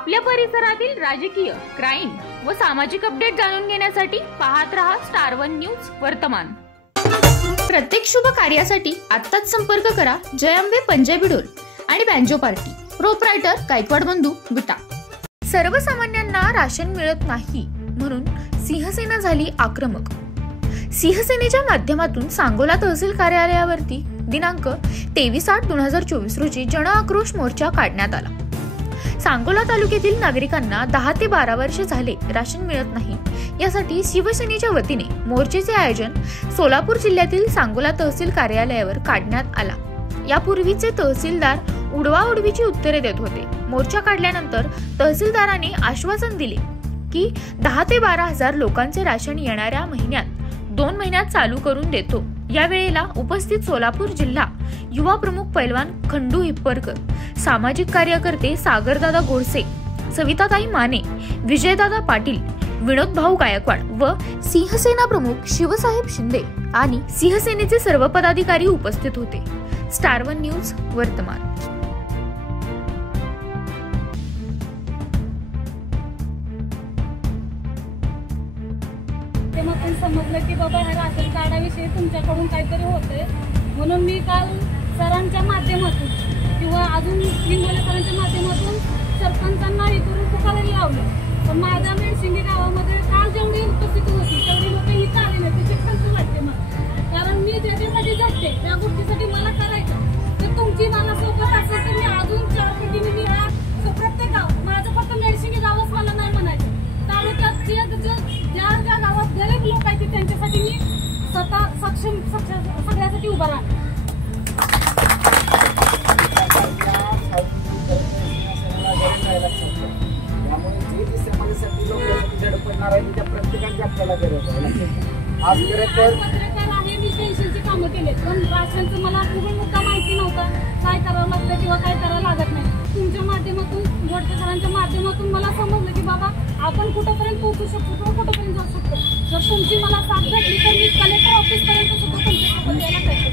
आपल्या परिसरातील राजकीय, क्राईम व सामाजिक अपडेट जाणून घेण्यासाठी पाहत रहा स्टार वन न्यूज वर्तमान। प्रत्येक शुभ कार्यासाठी आत्ताच संपर्क करा जय अंबे पंजाबी ढोल आणि बँजो पार्टी, प्रोप्रायटर गायकवाड बंधू विटा। सर्वसामान्यांना राशन मिळत नाही म्हणून सिंहसेना झाली आक्रमक। सिंहसेनेच्या माध्यमातून सांगोला तहसील कार्यालयावरती दिनांक 23/8/2024 रोजी जन आक्रोश मोर्चा काढण्यात आला। सांगोला तालुक्यातील नागरिकांना 10 ते 12 वर्ष झाले राशन मिळत नाही, यासाठी शिवसेनेच्या वतीने मोर्चाचे आयोजन सोलापूर जिल्ह्यातील सांगोला तहसील कार्यालयावर काढण्यात आला। यापूर्वीचे तहसीलदार उडवाउडवीची उत्तरे देत होते। मोर्चा काढल्यानंतर तहसीलदाराने आश्वासन दिले की 10 ते 12 हजार लोकांचे राशन येणाऱ्या महिन्यात 2 महिन्यात चालू करून देतो। या वेळेला उपस्थित सोलापूर जिल्हा युवा प्रमुख पैलवान खंडू हिप्परकर, सामाजिक कार्यकर्ते सागरदादा गोडसे, सविताताई माने, विजयदादा पाटील, विनोद भाऊ गायकवाड व सिंहसेना प्रमुख शिवसाहेब शिंदे आणि सिंहसेनेचे सर्व पदाधिकारी उपस्थित होते। स्टार वन न्यूज वर्तमान। समजलं की बाबा ह्या राशन कार्डाविषयी तुमच्याकडून काहीतरी होतंय, म्हणून मी काल सरांच्या माध्यमातून किंवा अजून सरांच्या माध्यमातून सरपंचांना हे करून पुकारायला लावलं। पण माझ्या मेडशिंगी गावामध्ये काल जेवढी उपस्थिती होती तेवढी लोक ही आले नाही, त्याची खंत वाटते मला। कारण मी ज्याच्यासाठी झटते त्या गोष्टीसाठी मला करायचं, तर तुमची मला सोबत असेल तर मी अजून 4 पटीने मी प्रत्येक गाव, माझं फक्त मेडशिंगी गावच मला नाही म्हणायचं, तालुक्यात ज्या गावात गरीब लोक आहेत त्यांच्यासाठी मी स्वतः सक्षम सगळ्यासाठी उभा राहतो। पत्रकार आहे, मी पेन्शनची कामं केले, पण राशनचं मला पूर्ण मुद्दा माहिती नव्हता, काय करावं लागतं किंवा काय करावं लागत नाही। तुमच्या माध्यमातून, गोडसे सरांच्या माध्यमातून मला समजलं की बाबा आपण कुठंपर्यंत पोहोचू शकतो किंवा कुठंपर्यंत जाऊ शकतो। जर तुमची मला साथ भेटली तर मी कलेक्टर ऑफिसपर्यंत सुद्धा तुमच्यासोबत यायला पाहिजे।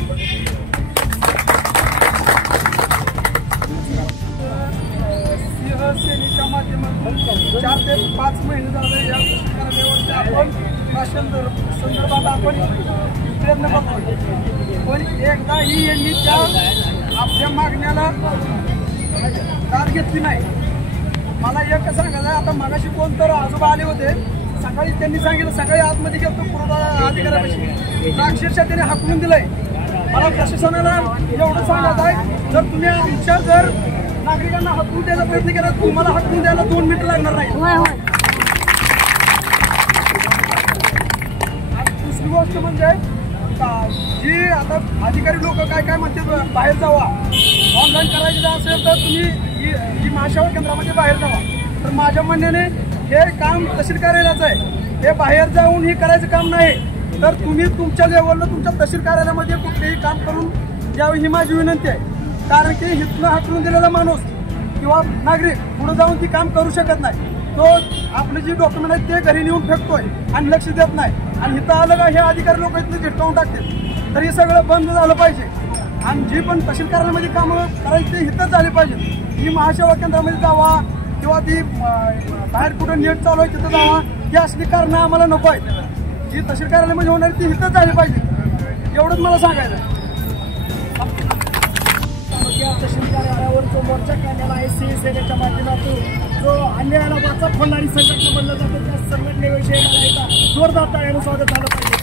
शिवसेनेच्या माध्यमातून 4 ते 5 महिने झाले या कार्यालयावरती आपण राशन संदर्भात आपण प्रयत्न करतो, पण एकदाही यांनी त्या आपल्या मागण्याला दाद घेतली नाही। मला एक सांगायचं, आता मगाशी कोण तर आजोबा आले होते, सकाळी त्यांनी सांगितलं सकाळी आतमध्ये गेलो पुरवठा अधिकाऱ्यापाशी, अक्षरशः त्यांनी हाकलून दिलंय। मला प्रशासनाला एवढं सांगत आहे, जर तुम्ही आमच्या जर नागरिकांना हाकलून द्यायला प्रयत्न केला, तुम्हाला हाकलून द्यायला 2 मिनिटं लागणार नाही। दुसरी गोष्ट म्हणजे जी आता अधिकारी लोक काय म्हणतात, बाहेर जावा, ऑनलाईन करायचं असेल तर तुम्ही ही महासेवा केंद्रामध्ये बाहेर जावा, तर माझ्या म्हणण्याने हे काम तहसील कार्यालयाचं आहे, हे बाहेर जाऊन हे करायचं काम नाही। तर तुम्ही तुमच्या लेवलला तुमच्या तहसील कार्यालयामध्ये कुठलेही काम करून द्यावी ही माझी विनंती आहे। कारण की हितनं हाकलून दिलेला माणूस किंवा नागरिक पुढे जाऊन ती काम करू शकत नाही, तो आपले जे डॉक्युमेंट आहेत ते घरी नेऊन फेकतोय आणि लक्ष देत नाही, आणि इथं आलं का हे अधिकारी लोक इथं झिटकावून टाकतील। तर हे सगळं बंद झालं पाहिजे, आणि जी पण तहसील कार्यालयामध्ये कामं करायची ते इथंच झाली पाहिजे। ही महासेवा केंद्रामध्ये जावा किंवा ती बाहेर कुठं नेट चालू आहे तिथं जावा, ही असली कारणं आम्हाला नको आहेत। जी तहसील कार्यालयामध्ये होणार ती इथंच झाली पाहिजे, एवढंच मला सांगायचं। तहसील कार्यालयावर जो मोर्चा काढलेला आहे शिवसेनेच्या माध्यमातून, जो अन्यायाला वाचा फोडणारी संघटना बनलं जातं, त्या संघटनेविषयी मला एकदा जोरदार टाळ्यानं स्वागत झालं पाहिजे।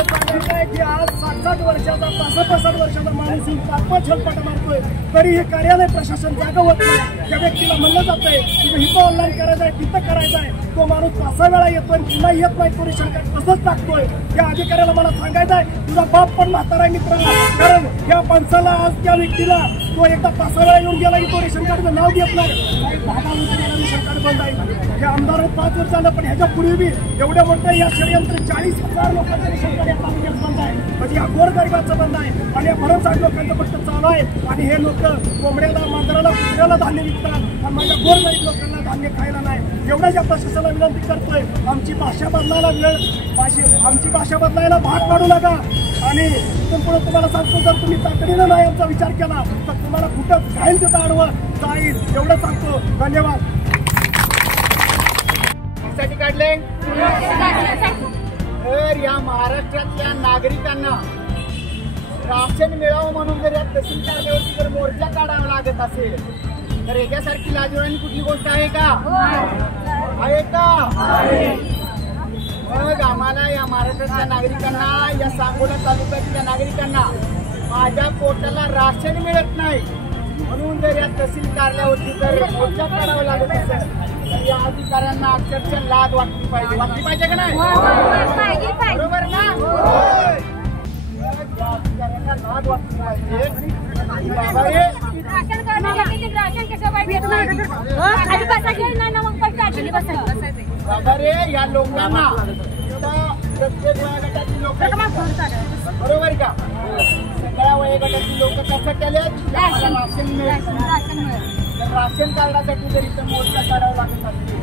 सांगायचं आहे की आज 60 वर्षाचा 65 वर्षाचा माणूस पाच छलपाटा मारतोय, तरी हे कार्यालय प्रशासन जागा होत नाही। त्या व्यक्तीला म्हणलं जातंय की इथं ऑनलाईन करायचं आहे, तिथं करायचं आहे, तो माणूस 5 वेळा येतोय, पुन्हा येत नाही, तो रेशन कार्ड तसंच टाकतोय। त्या अधिकाऱ्याला मला सांगायचं आहे, तुझा बाप पण म्हातारा आहे मित्राला, कारण या माणसाला आज त्या व्यक्तीला तो एकदा 5 वेळा येऊन गेला की तो रेशन कार्डचं नाव घेत नाही। 10 वर्षाला रेशन कार्ड बंद आहे, हे आमदार 5 वर्ष झालं, पण ह्याच्या पूर्वी बी एवढ्या मोठ्या या षडयंत्र 40,000 लोकांचं रेशन कार्ड बंद आहे, म्हणजे या गोरगरिबाचं बंद आहे, आणि या भरमसाठ लोकांचं फक्त चालू आहे। आणि हे लोक कोंबड्याला मांजराला कुत्र्याला धान्य विकतात आणि माझ्या गोरगरीब लोकांना धान्य खायला नाही. एवढ्याच या प्रशासनाला विनंती करतोय, आमची भाषा बदलायला आमची भाषा बदलायला भाग पाडू नका. आणि इथून पुढे तुम्हाला सांगतो, जर तुम्ही तातडीनं नाही आमचा विचार केला तर तुम्हाला कुठंच घाईल तिथं आडवं जाईल, एवढं सांगतो. धन्यवाद. साठी काढले तर या महाराष्ट्रातल्या नागरिकांना राशन मिळावं म्हणून जर या तहसील कार्यालयावरती जर मोर्चा काढावा लागत असेल तर याच्यासारखी लाजवानी कुठली गोष्ट आहे का? आहे का? मग आम्हाला या महाराष्ट्रातल्या नागरिकांना, या सांगोला तालुक्यातल्या नागरिकांना माझ्या पोटाला राशन मिळत नाही म्हणून जर या तहसील कार्यालयावरती जर मोर्चा काढावा लागत असेल तर या अधिकाऱ्यांना अक्षरशः लाज वाटली पाहिजे का नाही? बरोबर ना? या अधिकाऱ्यांना लाज वाटली पाहिजे. या लोकांना प्रत्येक वयोगटातील लोक, बरोबर का, सगळ्या वयोगटातील लोक कशासाठी आले? राशन मिळेल. राशन कार्डासाठी जर इथं मोर्चा काढावा लागत असेल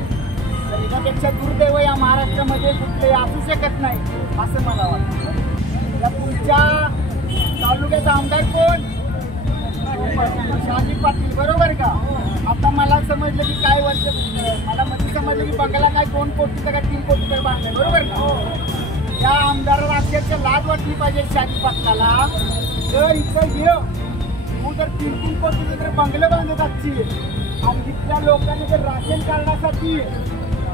तर याच्यापेक्षा दुर्दैव या महाराष्ट्रामध्ये कुठले असू शकत नाही असं मला वाटतं. या पुढच्या तालुक्याचा आमदार कोण? शहाजी पाटील, बरोबर का? आता मला समजलं की काय वर्ष, मला मध्ये समजलं की बंगाला काय 2 कोटीचं का 3 कोटीचं बांधलं, बरोबर का? या आमदाराला अक्षरशः लाज वाटली पाहिजे शहाजी पाटलाला. तर इथं ये तू जर 3-3 कोटीचं जर बंगलं बांधत असतील आणि तिथल्या लोकांनी जर राशन कार्डासाठी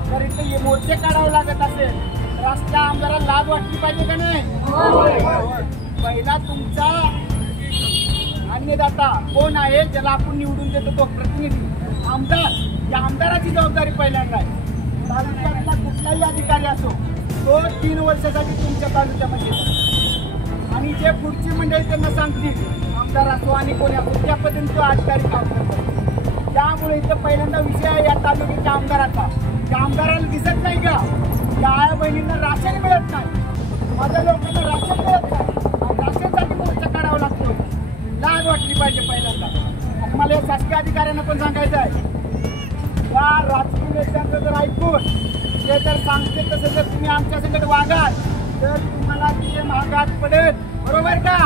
जर इथं मोर्चे काढावं लागत असेल तर रस्त्या आमदाराला लाज वाटली पाहिजे का नाही? पहिला तुमचा अन्नदाता कोण आहे, ज्याला आपण निवडून देतो तो प्रतिनिधी आमदार. या आमदाराची जबाबदारी पहिल्यांदा आहे. तालुक्यातला कुठलाही अधिकारी असो तो 3 वर्षासाठी तुमच्या तालुक्यामध्ये येतो आणि जे पुढची मंडळी त्यांना सांगतील आमदार असो आणि कोणी असो त्या पद्धतीने तो अधिकारी काम करतो. त्यामुळे इथं पहिल्यांदा विषय आहे या तालुक्याच्या आमदाराचा. त्या आमदाराला दिसत नाही का त्या आया बहिणींना राशन मिळत नाही, माझ्या लोकांना राशन मिळत नाही, राशनसाठी मोर्चा काढावा लागतो. लाज वाटली पाहिजे पहिल्यांदा. आणि मला या शासकीय अधिकाऱ्यांना पण सांगायचं आहे, या राजकीय नेत्यांचं जर ऐकून ते जर सांगते तसं जर तुम्ही आमच्या संकट वागाल तर तुम्हाला तिथे महागात पडेल, बरोबर का?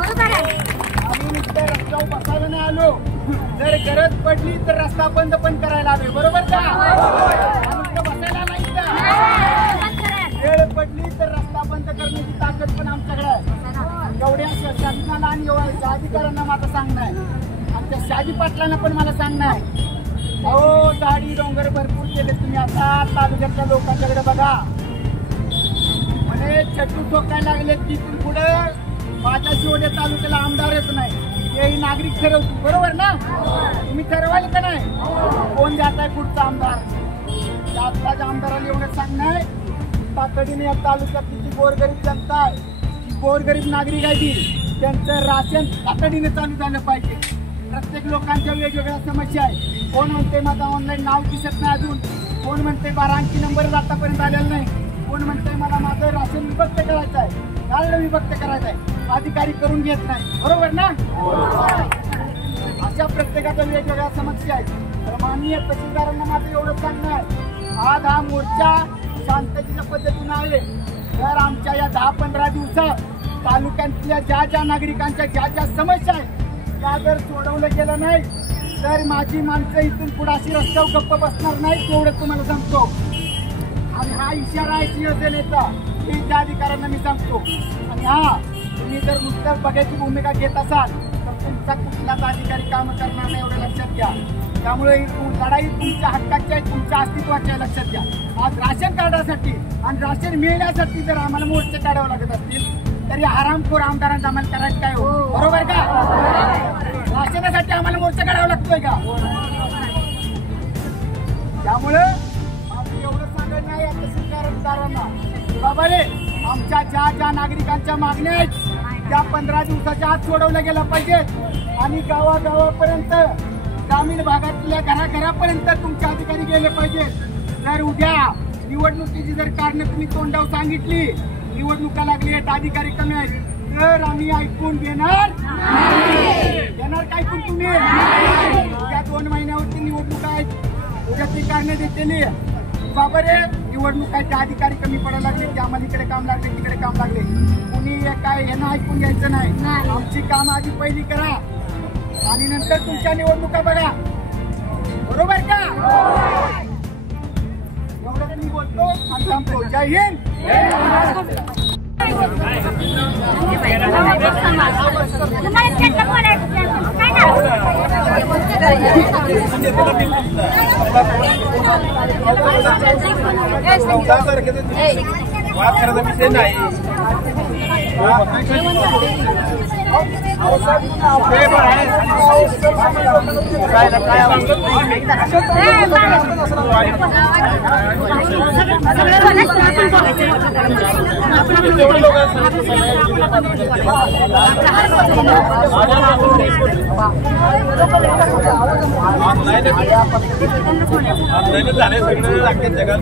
आम्ही नुसतं रस्त्यावर बसायला नाही आलो, जर गरज पडली तर रस्ता बंद पण करायला हवे, बरोबर का? नुसतं बसायला नाही का? वेळ पडली तर रस्ता बंद करण्याची ताकद पण आमच्याकडे आहे. एवढ्या शासनाला आणि एवढ्या अधिकाऱ्यांना माझं सांगणं आहे, आमच्या शहाजी पाटलांना पण मला सांगणं आहे. अहो झाडी डोंगर भरपूर केले तुम्ही, आता तालुक्यातल्या लोकांच्याकडे बघा, म्हणे चट्टू ठोकायला लागले. तिथून पुढे माझ्या शिवडे तालुक्याला आमदारच नाही, हेही नागरिक ठरवतो, बरोबर ना? तुम्ही ठरवाल का नाही कोण जात आहे पुढचा आमदार? आत्ताच्या आमदाराला एवढं सांगणं आहे, तातडीने या तालुक्यातली जी गोरगरीब जनता आहे, जी गोरगरीब नागरिक आहे ती, त्यांचं राशन तातडीने चालू झालं पाहिजे. प्रत्येक लोकांच्या वेगवेगळ्या समस्या आहे. कोण म्हणते माझं ऑनलाईन नाव दिसत नाही अजून, कोण म्हणते 12 अंकी नंबर आतापर्यंत आलेला नाही, कोण म्हणते मला माझं राशन विभक्त करायचं आहे, कार्ड विभक्त करायचं आहे, अधिकारी करून घेत नाही, बरोबर ना? अशा प्रत्येकाच्या वेगवेगळ्या समस्या आहेत. तर माननीय तहसीलदारांना माझं एवढं सांगणं आहे, आज हा मोर्चा शांततेच्या पद्धतीने आहे. तर आमच्या या 10-15 दिवसात तालुक्यातल्या ज्या ज्या नागरिकांच्या ज्या ज्या समस्या आहेत त्या जर सोडवलं गेलं नाही तर माझी माणसं इथून पुढे अशी रस्त्यावर गप्प बसणार नाही, तेवढं तुम्हाला सांगतो. आणि हा इशारा आहे शिवसेनेचा, की त्या अधिकाऱ्यांना मी सांगतो. आणि हा तुम्ही जर नुसतं बघायची भूमिका घेत असाल तर तुमचा कुठलाच अधिकारी काम करणार नाही, एवढं लक्षात घ्या. त्यामुळे लढाई तुमच्या हक्काची आहे, तुमच्या अस्तित्वाची आहे, लक्षात घ्या. आज राशन कार्डासाठी आणि राशन मिळण्यासाठी जर आम्हाला मोर्चे काढावे लागत असतील तरी आरामखोर आमदारांचा आम्हाला करायचं काय हो, बरोबर का? राशनासाठी आम्हाला मोर्चा काढावा लागतोय का? त्यामुळे आम्ही एवढं सांगत नाही या तहसीलदारांना, बाबा रे आमच्या ज्या ज्या नागरिकांच्या मागण्या आहेत त्या 15 दिवसाच्या आत सोडवल्या गेल्या पाहिजेत. आणि गावागावापर्यंत, ग्रामीण भागातल्या घराघरापर्यंत तुमचे अधिकारी गेले पाहिजेत. जर उद्या निवडणुकीची जर कारणं तुम्ही तोंडावर सांगितली, निवडणुका लागली आहेत, अधिकारी कमी आहेत, तर आम्ही ऐकून घेणार का ऐकून तुम्ही? उद्या 2 महिन्यावरती निवडणूक आहेत, उद्याची कारणं देतेली बाबा रे. निवडणूक आहे, ते अधिकारी कमी पडायला लागले, ते आम्हाला इकडे काम लागले, तिकडे काम लागले. कुणी काय यांना ऐकून घ्यायचं नाही. आमची कामं आधी पहिली करा आणि नंतर तुमच्या निवडणुका बघा. बरोबर का? एवढं मी बोलतो आणि थांबतो. जय हिंद. वाद करायचा विषय नाही. झाले सगळे लागते जगात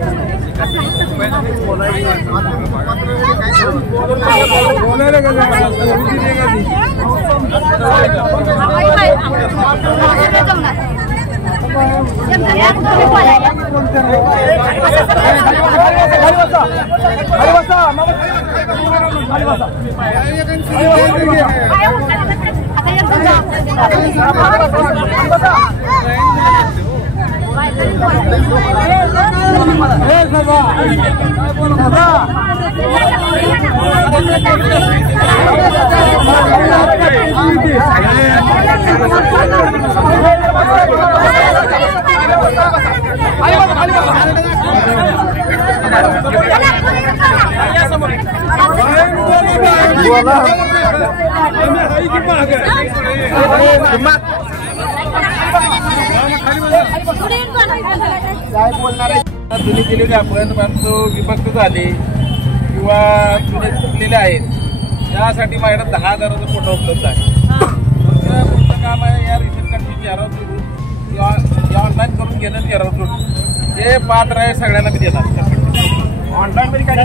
बोलायला जुने केलेले आपण परंतु विभक्त झाले किंवा जुने चुकलेले आहेत त्यासाठी माझ्याकडे 10,000चा फोटो उपलब्ध आहे. पुढचं काम आहे या रेशन कार्डची चेहरा जोडून किंवा ऑनलाईन करून घेणं चेहरा जोडून जे पात्र आहे सगळ्यांना मी देणार. ऑनलाईन मध्ये काय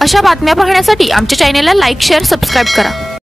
अशा बातम्या पाहण्यासाठी आमच्या चॅनेलला लाईक, शेअर, सबस्क्राईब करा.